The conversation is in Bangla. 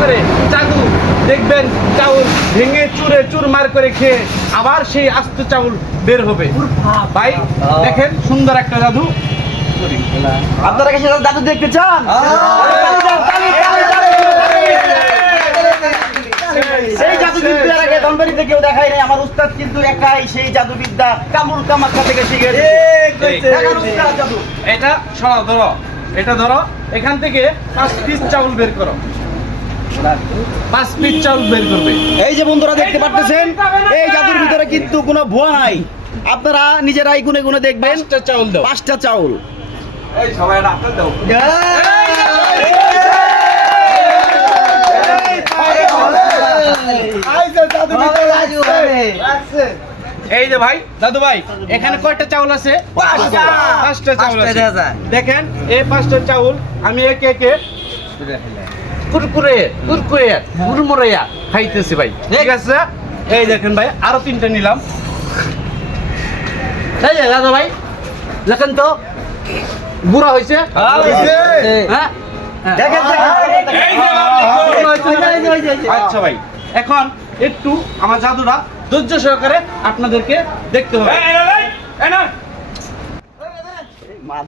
করে জাদু দেখবেন চাউল ভেঙে চুরে চুরমার করে খেয়ে আবার সেই আস্ত চাউল বের হবে। ভাই দেখেন সুন্দর একটা জাদু। আপনারা কি সেটা জাদু দেখতে চান? সেই জাদু কিন্তু এর আগে দনবাড়িতে কেউ দেখায় নাই। আমার উস্তাদ কিন্তু একাই সেই জাদুবিদ্যা কামরুল কামাখ্যা থেকে শিখেছে। দেখান উস্তাদ জাদু। এটা সরাও, ধরো, এটা ধরো, এখান থেকে 5 পিস চাউল বের করো। 5 পিস চাউল বের করবে। এই যে বন্ধুরা দেখতে পাচ্ছেন, এই জাদুর ভিতরে কিন্তু কোনো ভুয়া নাই। আপনারা নিজেরাই গুনে গুনে দেখবেন। 5টা চাউল দাও। 5টা চাউল। এই সবাই ডাক্তার দাও। এই যে ভাই, দাদু ভাই, এখানে কয়টা চাউল আছে? 5টা চাউল আছে। দেখেন এই 5টা চাউল আমি একে একে কুরকুরে কুরকুরে মুরমুরাইয়া খাইতেছি ভাই। ঠিক আছে, এই দেখেন ভাই, আরো 3টা নিলাম। এই যে দাদু ভাই দেখেন তো বুড়া হয়েছে। হ্যাঁ দেখেন আচ্ছা ভাই, এখন একটু আমার জাদুরা ধৈর্য সহকারে আপনাদেরকে দেখতে হবে।